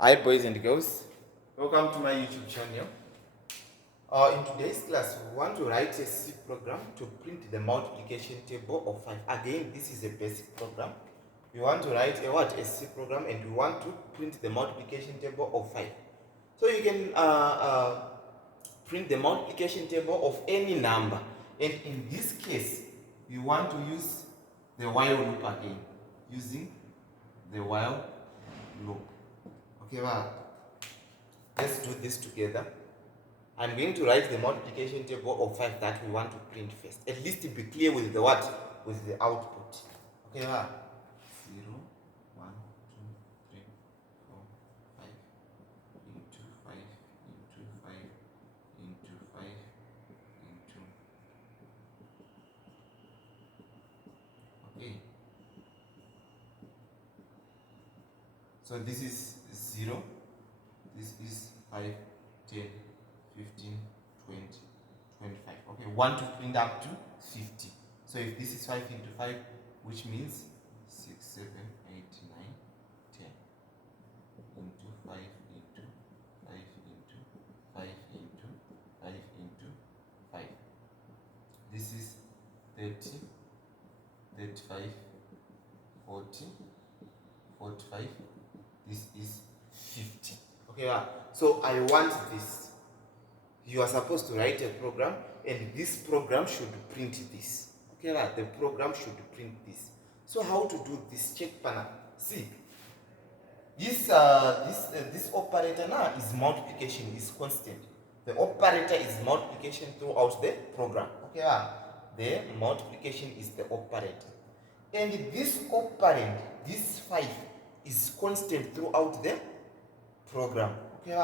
Hi boys and girls, welcome to my YouTube channel. In today's class, we want to write a C program to print the multiplication table of 5. Again, this is a basic program. We want to write a C program and we want to print the multiplication table of 5. So you can print the multiplication table of any number. And in this case, we want to use the while loop again, using the while loop. Okay, well, let's do this together. I'm going to write the multiplication table of 5 that we want to print first. At least to be clear with the what? With the output. Okay, 0, 1, 2, 3, 4, 5, into 5, into 5, into 5, into. Okay. So this is 0, this is 5, 10, 15, 20, 25. Okay, 1 to print up to 50. So if this is 5 into 5, which means 6, 7, 8, 9, 10. Into 5 into 5 into 5 into 5 into 5. This is 30, 35, 40, 45. This is 50. Okay, so I want this. You are supposed to write a program and this program should print this. Okay, the program should print this. So how to do this? Check panel. See, this operator now is multiplication, is constant. The operator is multiplication throughout the program. Okay, the multiplication is the operator. And this operand, this 5, is constant throughout the program. Okay,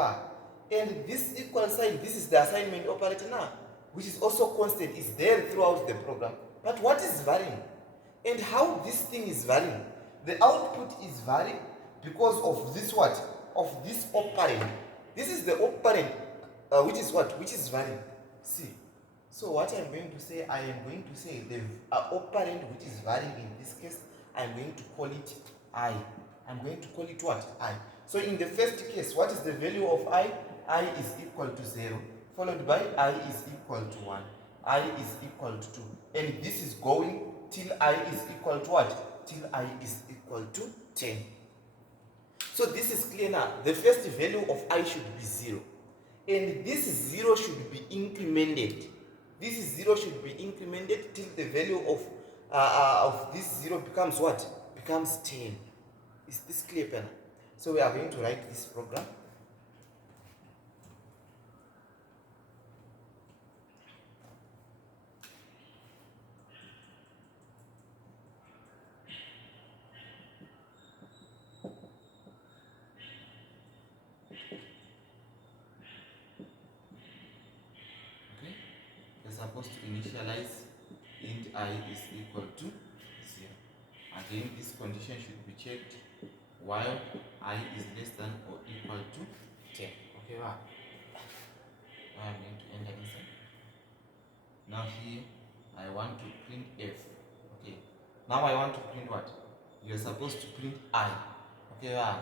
and this equal sign, this is the assignment operator now, which is also constant, is there throughout the program. But what is varying? And how this thing is varying? The output is varying because of this what? Of this operand. This is the operand, which is what? Which is varying. See. So what I'm going to say, I am going to say the operand which is varying in this case, I'm going to call it I. I'm going to call it what? I. So in the first case, what is the value of I? I is equal to 0, followed by I is equal to 1. I is equal to 2. And this is going till I is equal to what? Till I is equal to 10. So this is clear now. The first value of I should be 0. And this 0 should be incremented. This 0 should be incremented till the value of this 0 becomes what? Becomes 10. Is this clear, Penna? So we are going to write this program. Okay? We're supposed to initialize int I is equal to 0. Again, this condition should be checked while I is less than or equal to 10. Okay, wow. Now I'm going to enter inside. Now here, I want to print F. Okay. Now I want to print what? You're supposed to print I. Okay, wow.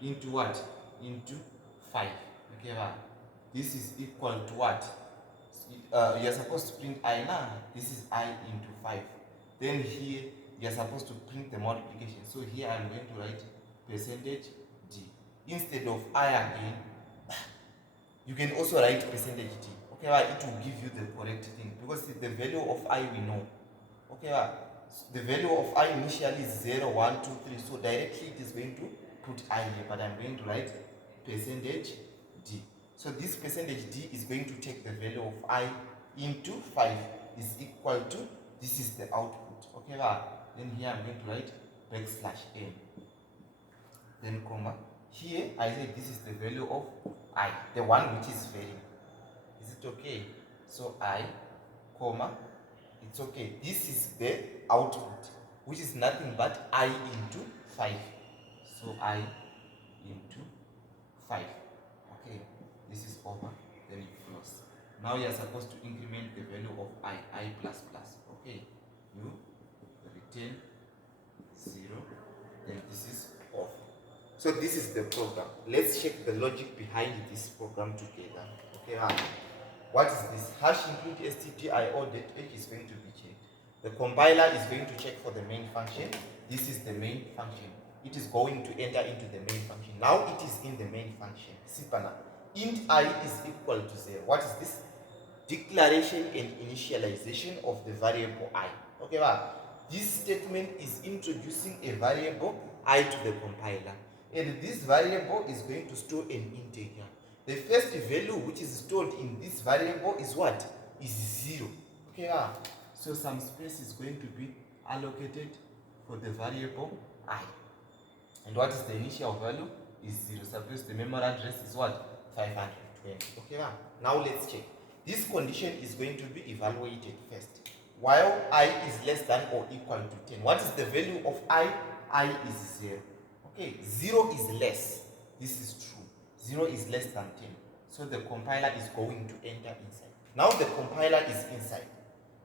Into what? Into 5. Okay, wow. This is equal to what? You're supposed to print I now. This is I into 5. Then here, you're supposed to print the multiplication. So here I'm going to write percentage D. Instead of I again, you can also write percentage D. Okay, it will give you the correct thing because the value of I we know. Okay, the value of I initially is 0, 1, 2, 3. So directly it is going to put I here, but I'm going to write percentage D. So this percentage D is going to take the value of I into 5 is equal to, this is the output. Okay, then here I'm going to write \n. Then comma. Here I say this is the value of I, the one which is varying. Is it okay? So I, comma, it's okay. This is the output, which is nothing but I into 5. So I into 5. Okay, this is over. Then you close. Now you are supposed to increment the value of I plus plus. Okay, you return 0. Then this is off. So this is the program. Let's check the logic behind this program together. Okay, what is this? Hash include stdio.h is going to be checked. The compiler is going to check for the main function. This is the main function. It is going to enter into the main function. Now it is in the main function. Sipana. Int I is equal to 0. What is this? Declaration and initialization of the variable I. Okay, this statement is introducing a variable I to the compiler. And this variable is going to store an integer. The first value which is stored in this variable is what? Is 0. Okay, so some space is going to be allocated for the variable I. And what is the initial value? Is 0. Suppose the memory address is what? 520. Okay, now let's check. This condition is going to be evaluated first. While I is less than or equal to 10. What is the value of I? I is 0. Okay, 0 is less. This is true. 0 is less than 10. So the compiler is going to enter inside. Now the compiler is inside.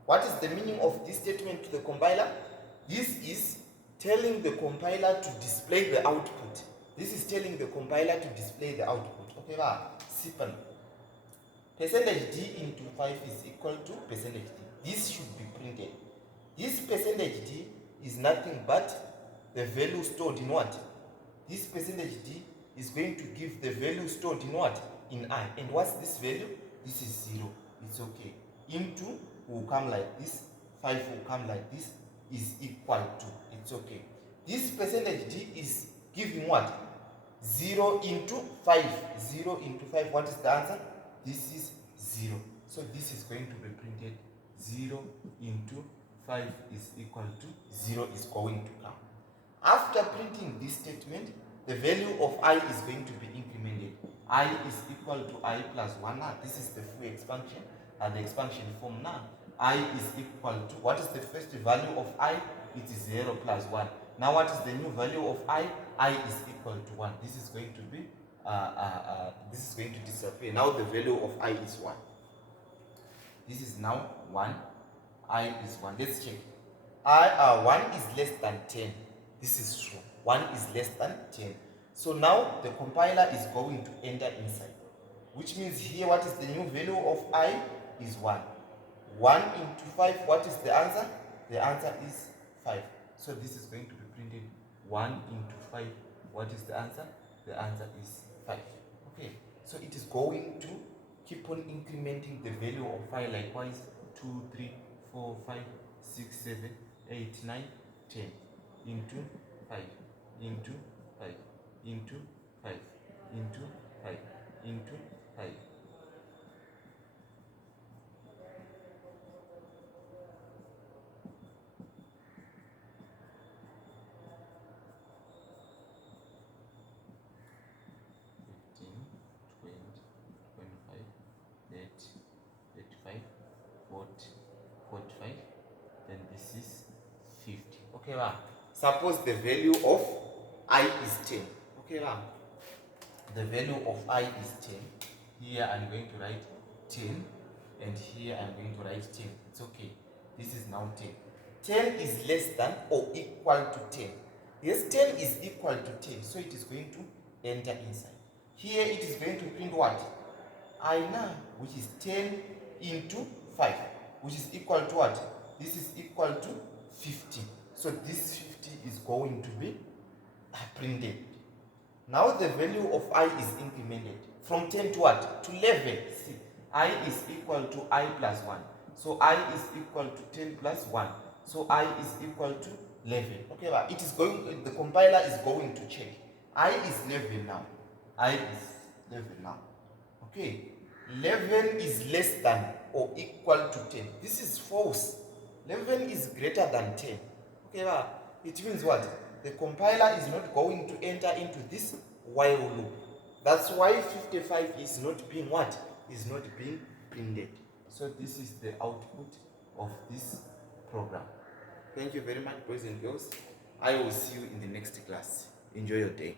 What is the meaning of this statement to the compiler? This is telling the compiler to display the output. This is telling the compiler to display the output. Okay, simple. Percentage d into 5 is equal to percentage d. This should be printed. This percentage d is nothing but the value stored in what? This percentage d is going to give the value stored in what? In I. And what's this value? This is 0. It's okay. Into will come like this. 5 will come like this. Is equal to. It's okay. This percentage d is giving what? 0 into 5. 0 into 5. What is the answer? This is 0. So this is going to be printed. 0 into 5 is equal to 0 is going to come. After printing this statement, the value of I is going to be incremented. I is equal to I plus 1 now. This is the full expansion and the expansion form now. I is equal to, what is the first value of I? It is 0 plus 1. Now what is the new value of I? I is equal to 1. This is going to be, this is going to disappear. Now the value of I is 1. This is now 1. I is 1. Let's check. 1 is less than 10. This is true. 1 is less than 10. So now the compiler is going to enter inside. Which means here what is the new value of I is 1. 1 into 5, what is the answer? The answer is 5. So this is going to be printed 1 into 5. What is the answer? The answer is 5. Okay, so it is going to keep on incrementing the value of 5 likewise. 2, 3, 4, 5, 6, 7, 8, 9, 10 into 5 into 5 into 5 into 5 into 5. Then this is 50. Okay, suppose the value of I is 10. Okay, the value of I is 10. Here I'm going to write 10, and here I'm going to write 10. It's okay. This is now 10. 10 is less than or equal to 10. Yes, 10 is equal to 10, so it is going to enter inside. Here it is going to print what? I now, which is 10 into 5, which is equal to what? This is equal to 50. So this 50 is going to be printed. Now the value of I is incremented from 10 to what? To 11. See, I is equal to I plus 1. So I is equal to 10 plus 1. So I is equal to 11. Okay, but it is going, the compiler is going to check. I is 11 now. I is 11 now. Okay, 11 is less than or equal to 10. This is false. 11 is greater than 10. Okay, it means what? The compiler is not going to enter into this while loop. That's why 55 is not being what? Is not being printed. So this is the output of this program. Thank you very much, boys and girls. I will see you in the next class. Enjoy your day.